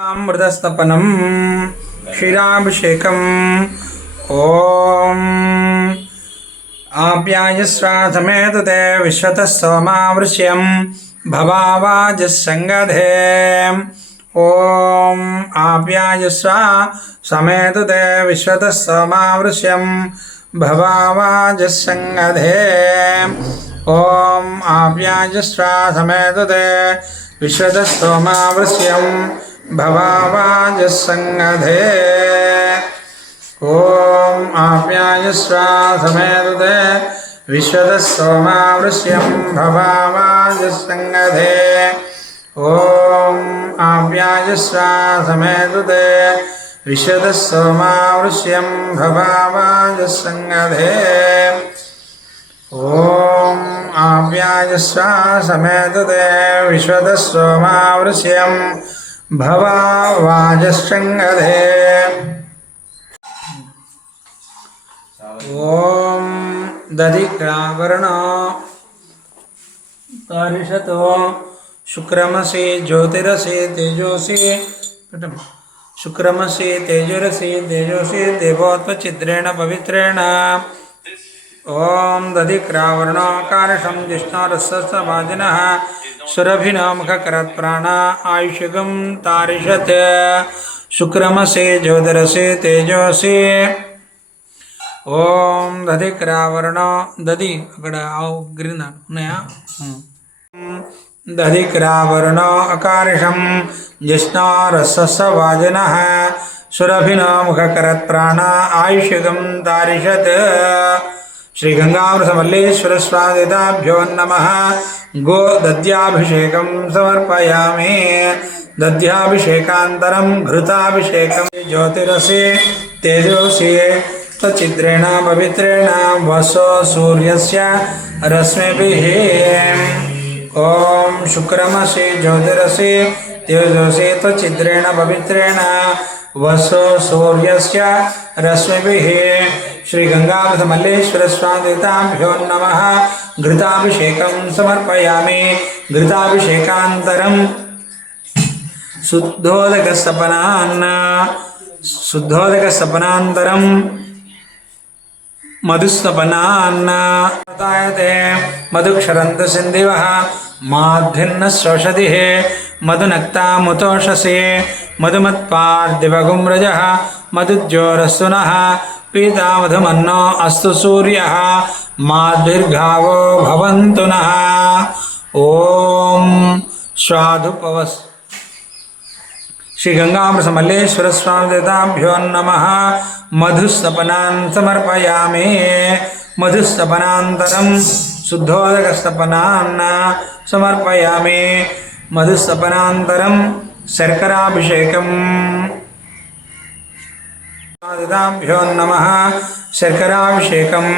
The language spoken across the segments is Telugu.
अमृतस्तपनं क्षीराभिषेकम्। ॐ आप्यायस्वाथमेतुते विश्वतः सोमावृश्यं भवावाजसङ्गधे ॐ आप्यायस्वा समेतुते विश्वतः संगधे ओम। आप्याय आप्यायस्वा समेतुते विश्वत सोमावृश्यम भवावाजसङ्गधे ॐ आप्यायस्वासमेदुदे विश्वतः सोमावृष्यं भवावाजसङ्गधे ॐ आप्यायस्वासमेदुदे विशदः सोमावृष्यं भवावाजसङ्गधे ॐ आव्याजस्वासमेतदे विशदः सोमावृष्यं भवावाजश्चङ्गधे ॐ दधिग्रावर्ण तारिषतो शुक्रमसि ज्योतिरसि तेजोसि शुक्रमसि तेजोरसि तेजोसि देवोत्वचिद्रेण पवित्रेण। ॐ दधिक्रावर्णकारिषं जिष्णोरसस्वभाजिनः सुरभिनामखकरत्प्राणा आयुषगं तारिषत्। शुक्रमसे ज्योतिरसे तेजसे। ओम दधिक्रावरण दधि अकड़ आओ ग्रीन नया। हम्म। दधिक्रावरण अकारिषम जिष्णारसवाजन सुरभिनामुखकरत्प्राणा आयुषगं तारिषत्। श्रीगङ्गामृतमल्लेश्वरस्वादिताभ्यो नमः। गो दद्याभिषेकं समर्पयामि। दद्याभिषेकान्तरं घृताभिषेकं ज्योतिरसि, तेजोसि तचिद्रेण पवित्रेण वसो सूर्यस्य रश्मिभिः। ॐ शुक्रमसि ज्योतिरसि, तेजोसि त्वचिद्रेण पवित्रेण वसो सूर्यस्य रश्मिभिः। श्रीगङ्गामृतमल्लेश्वरस्वामिताभ्यो नमः। घृताभिषेकं समर्पयामि। घृताभिषेकान्तरं शुद्धोदकसपनान् शुद्धोदकसपनान्तरं मधुस्तपनान्नायते मधुक्षरन्तसिन्धिवः। माध्विन्न शोषधिः मधुनक्तामुतोषसे। मधुमत्पार्दिवगुं रजः पीता पीतामधुमन्नो अस्तु सूर्यः माद्भिर्घावो भवन्तु नः। ॐ स्वाधुपवस् श्री गंगामृत मल्लेश्वर स्वामी देवताभ्यो नम। मधुस्तपना समर्पयामे। स्तपना शुद्धोदकस्तपनान्न समर्पयामे। शर्कराभिषेकम्। ददाभ्योन्नमः शर्कराभिषेकम्।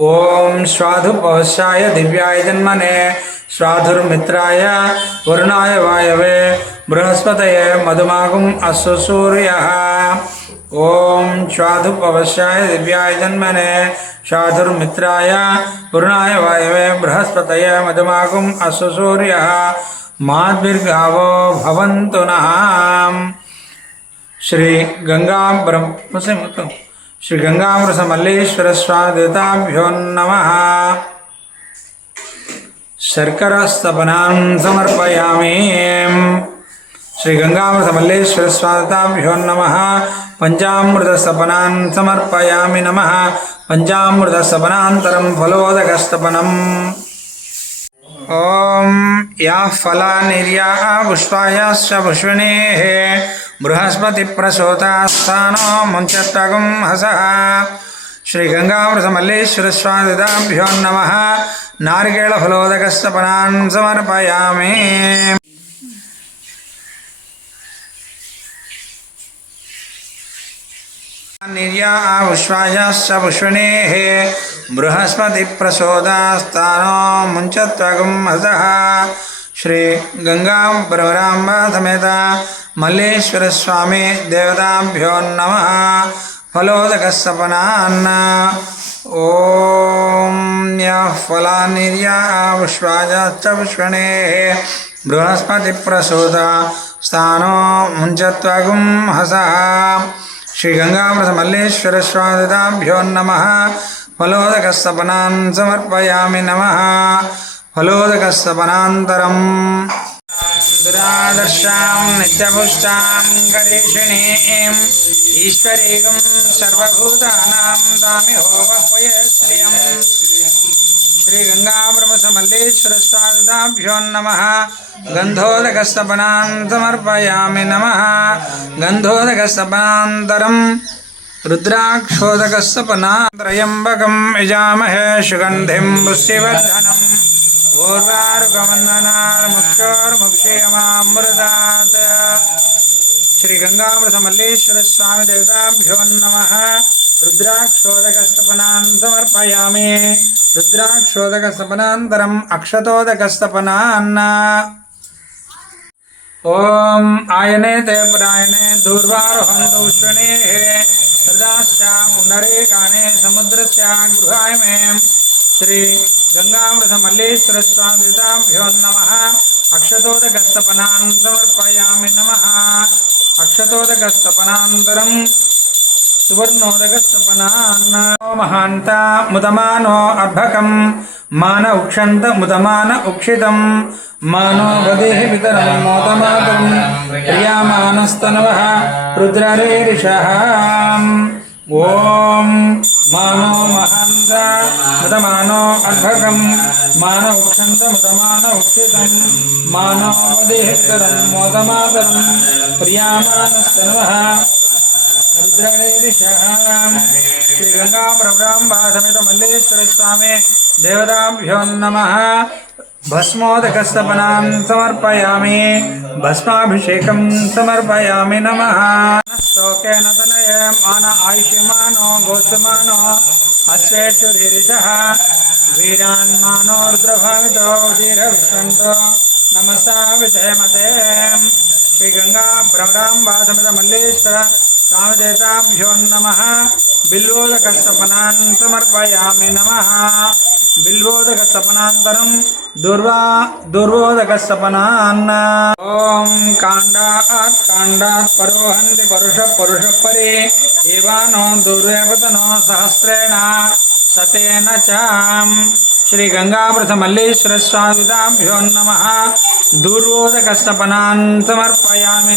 ॐ स्वाधुपवस्याय दिव्याय जन्मने स्वाधुर्मित्राय वरुणाय वायवे बृहस्पतये मधुमागुम् अस्तु सूर्यः। ॐ स्वाधुपवस्याय दिव्याय जन्मने स्वाधुर्मित्राय वरुणाय वायवे बृहस्पतये मधुमागुम् अस्तु మాద్భిర్గావో భవంతు నః శ్రీ గంగాబ్రం శ్రీ గంగామృత మల్లేశ్వర స్వాదితాభ్యో నమ. శర్కరస్తపనాన్ సమర్పయామి. శ్రీ గంగామృత మల్లేశ్వర స్వాదితాభ్యో నమ. పంచామృతస్తపనాన్ సమర్పయామి నమ. పంచామృత పంచామృతస్తపనాంతరం ఫలోదకస్తపనం. ॐ याः फलानिर्याः पुष्पायाश्च पुष्पिणेः बृहस्पतिप्रसूतास्थानो मुञ्चत्वगुं हसः श्रीगङ्गामृतमल्लेश्वरस्वादिताभ्यो नमः नारिकेळफलोदकस्तपनान् समर्पयामि निर्या पुष्पायाश्च पुष्पिणेः बृहस्पतिप्रसोदास्तानो मुञ्चत्वगं हसः श्रीगङ्गां ब्रह्मराम्बासमेता मल्लेश्वरस्वामी देवताभ्यो नमः फलोदकसपनान्न ॐ यः फलानिर्या विश्वाजाश्च विश्वणेः बृहस्पतिप्रसूत स्थानो मुञ्चत्वगुं हसः श्रीगङ्गामृतमल्लेश्वरस्वादिताभ्यो नमः ఫలోదకస్తపనాన్ సమర్పయామి నమ ఫలోదకస్తపనాంతరం దురాదర్శాం నిత్యపుష్టాం గరీషిణీం ఈశ్వరీగం సర్వభూతానాం దామి హోమహ్వయశ్రియం శ్రీగంగాబ్రహ్మసమల్లేశ్వర స్వామిభ్యో నమ గంధోదకస్తపనాన్ సమర్పయామి నమ గంధోదకస్తపనాంతరం రుద్రాక్షోదకస్తపనాత్రయంబకం యజామహే సుగంధిం పుష్టివర్ధనం. ఊర్వారుకమన్ననార్ముక్షోర్ముక్షేమామృతాత్ శ్రీ గంగామృత మల్లేశ్వర స్వామి దేవతాభ్యో నమ రుద్రాక్షోదకస్తపనాన్ సమర్పయామి రుద్రాక్షోదకస్తపనాంతరం అక్షతోదకస్తపనాన్న ఓం ఆయనే తే కానే సముద్రస్యా గృహాయ మే. శ్రీ గంగామృత మల్లేశ్వర స్వామి నమ. అక్షతోదకస్తపనాన్ సమర్పయామి నమ. అక్షతోదకస్తపనాంతరం సువర్ణోదకస్తపనాన్న. మహాంత ముదమానో అర్భకం. మాన ఉక్షంత ముదమాన ఉక్షితం. మానో గదే వితరం మోదమాతరం ప్రియామానస్తనవ రుద్రరేరిషः ఓం మానో మహాంత ముదమానో అర్భకం మాన ఉక్షంత ముదమాన ఉక్షితం మానో గదే వితరం మోదమాతరం ప్రియామానస్తనవ శ్రీ గంగా ప్రభ్రాంబా సమేత మల్లేశ్వర స్వామి దేవతాభ్యో నమ భస్మోదకస్తపనాన్ సమర్పయామి భస్మాభిషేకం సమర్పయామి నమ శోకేన తనయం ఆన ఆయుష్యమానో గోత్సమానో అశ్వేశ్వరీరిష వీరాన్మానో రుద్రభావితో ఉదీర విశ్వంతో నమసా విజయమతే శ్రీ గంగా భ్రమరాంబా సమేత మల్లేశ్వర స్వామిదేతాభ్యో నమ బిల్వోదకస్తపనాన్ సమర్పయామి నమ బిల్వోదకస్తపనాంతరం దుర్వా దుర్వోదకస్తపనాన్న ఓం కాండాత్ కాండాత్ పరోహంతి పరుష పరుష పరే ఏవానో దుర్వేపతనో సహస్రేణ సతేన చాం శ్రీ గంగామృత మల్లేశ్వర స్వామితాభ్యో నమ దూర్వోదకస్తపనాన్ సమర్పయామి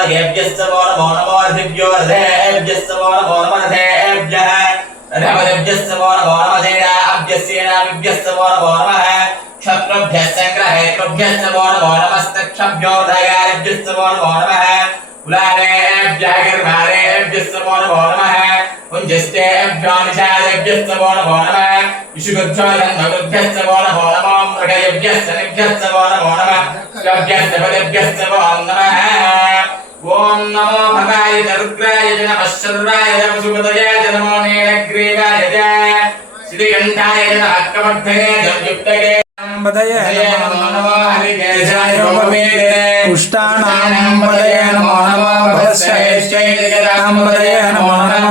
भगवद्भ्यश्च वो नमो नमोऽर्थिभ्यो रथेभ्यश्च वो नमो नमरथेभ्यः रभदेभ्यश्च वो नमो नमधेराभ्यस्येनाभिभ्यश्च वो नमो नमः क्षत्रभ्यश्च ग्रहेतृभ्यश्च वो नमो नमस्तक्षभ्यो दयाभ्यश्च वो नमो नमः कुलानेभ्यः गिर्भारेभ्यश्च वो नमो नमः कुञ्जस्तेभ्यो निषादेभ्यश्च वो नमो नमः विशुगुद्धोदन्धगुभ्यश्च वो नमो नमो मृगयेभ्यश्च निभ्यश्च वो नमो नमः श्वभ्यश्च पदेभ्यश्च वो नमः ఓం నమో భగాయ రుద్రాయ జ నమ శర్వాయ జ పశుపతయ జ నమో నీలగ్రీవాయ జ శ్రీకంఠాయ జ అక్కమర్థయే జయుక్తయే సంపదయ నమో నమో హరికేశాయ రూపమేదే పుష్టానాం పదయ నమో నమో భస్యైశ్చై జగదాంబదయ నమో నమో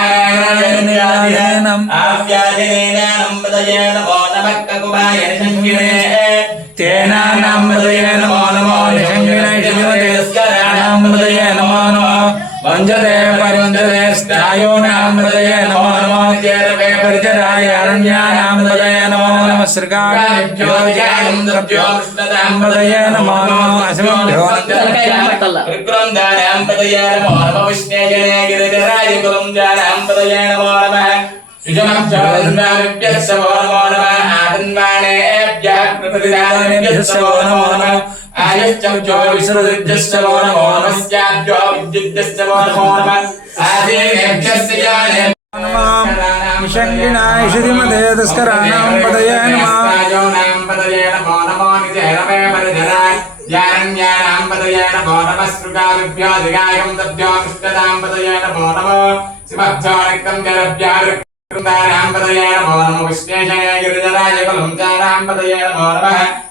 ഹൃദയ നമോ നമോ വഞ്ചതേ പരവഞ്ചതേ സ്ഥായോ നാമൃതയേ నమో నమ నమో నమో అశమభ్యో విక్రందానాం పదయే నమో నమ విష్ణేజనే గిరిజరాయ కులంజానాం పదయే నమో నమ సుజమక్షోద్భ్యస్య వో నమో నమ ఆదన్మానేభ్యः కృతదానేభ్యస్య వో నమో నమ ఆయుశ్చో విశ్రుదిభ్యస్య వో నమో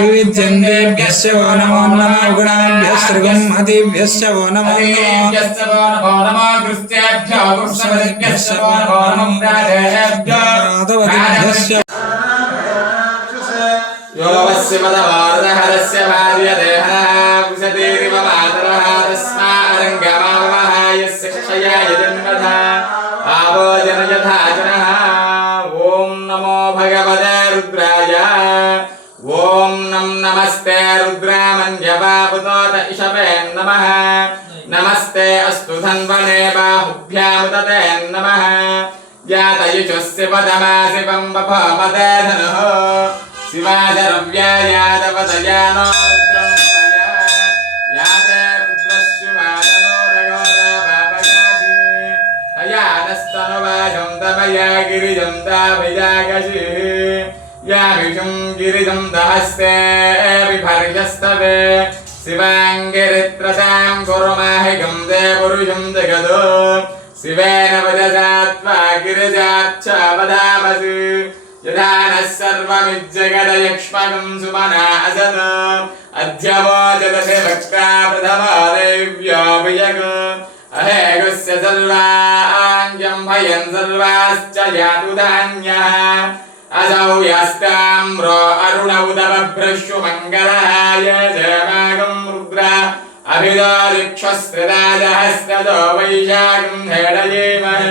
विविध्यन्तेभ्यश्च वो नमो नमः गुणाभ्यस्त्रिगुम्हतिभ्यश्च वो नमो नमः कृत्याभ्यो पुरुषपतिभ्यश्च वो नमो नमः राधवतिभ्यश्च योगस्य मदवारदहरस्य भार्यदेहः कुशतेरिव नमो भगवते रुद्राय। ॐ नम नमस्ते रुद्रामन्यवापुतोत इषवे नमः। नमस्ते अस्तु धन्वने बाहुभ्यामुदते नमः। यातयुषस्य पदमासि पम्बपमदे धनुः। शिवाजरव्यायादवदयानो या गिरिजं दाभिजागशि। या ऋषुं गिरिजं दहस्ते विभर्यस्तवे शिवाङ्गिरित्रसां देवपुरुषं शिवेन त्वा गिरिजाच्च वदामसि यदा नः अध्यवोचदसे भक्ता अहेगस्य सर्वाञ्जं भयं सर्वाश्च यातु धान्यः असौ यास्ताम्रो अरुणौदवभ्रश्व मङ्गलहाय जयमागं रुद्रा अभिदो दिक्षस्त्रिदाजहस्तदो वैशाखं हेडयेमः